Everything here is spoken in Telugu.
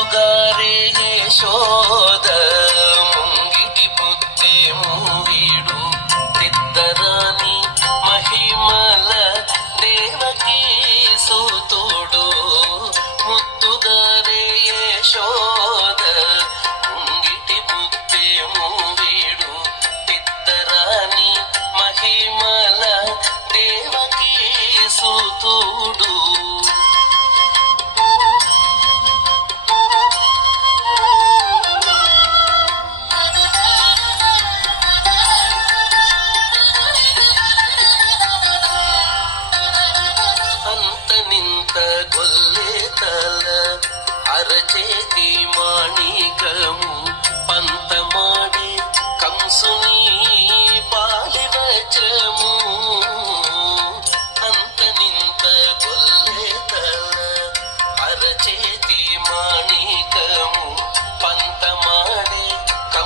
ముద్దుగారే యశోద ముంగిటి పుత్తే మూవీడు తిద్దరాని మహిమల దేవకీ సూతుడు ముద్దుగారే యశోద ముంగిటి పుత్తే మూవీడు తిద్దరాని మహిమల దేవకీ సూతుడు గొల్లెతల అరచేతి మాణికము పంతమాడి కంసుని